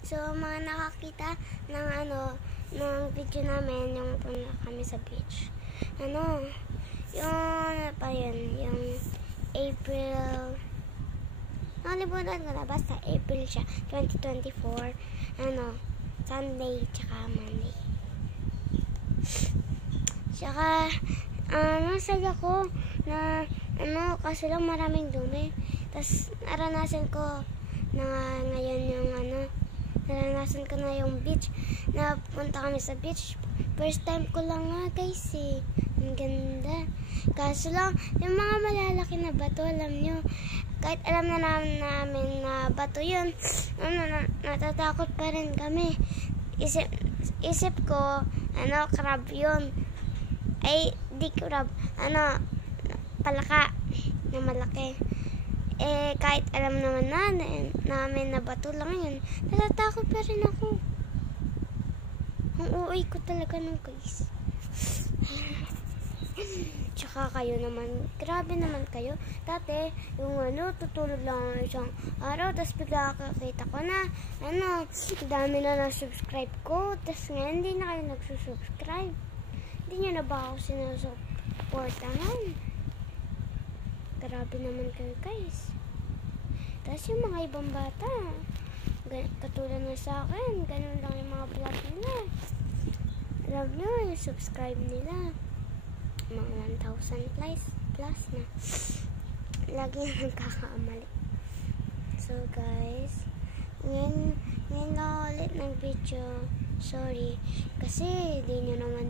So, mga nakakita ng ng video namin, yung punta kami sa beach. Yung April, nakalimutan ko na, basta April siya, 2024, Sunday, tsaka Monday. Tsaka, saya ko na, kasi lang maraming dumi. Tapos, naranasan ko na ngayon yung, naranasan ko na yung beach. Napunta kami sa beach. First time ko lang nga, guys, eh. Ang ganda. Kaso lang, yung mga malalaki na bato, alam nyo, kahit alam na namin na bato yun, natatakot pa rin kami. Isip ko, crab yun. Ay, di crab. Palaka na malaki. Kahit alam naman namin na bato lang yun, natatakot pa rin ako. Ang uuwi ko talaga nung guys. Tsaka kayo naman, grabe naman kayo. Dati, yung tutulog lang ako isang araw, tapos bigla kakita ko na, dami na na-subscribe ko, tapos ngayon hindi na kayo nagsusubscribe. Hindi nyo na ba ako sinusuportahan? Grabe naman kayo, guys. Tapos yung mga ibang bata, katulad na sa akin, ganun lang yung mga vlog nila. Alam nyo, yung subscribe nila, mga 1,000 plus na. Lagi na nagkakamali. So, guys, ngayon lang ulit ng video. Sorry. Kasi, di nyo naman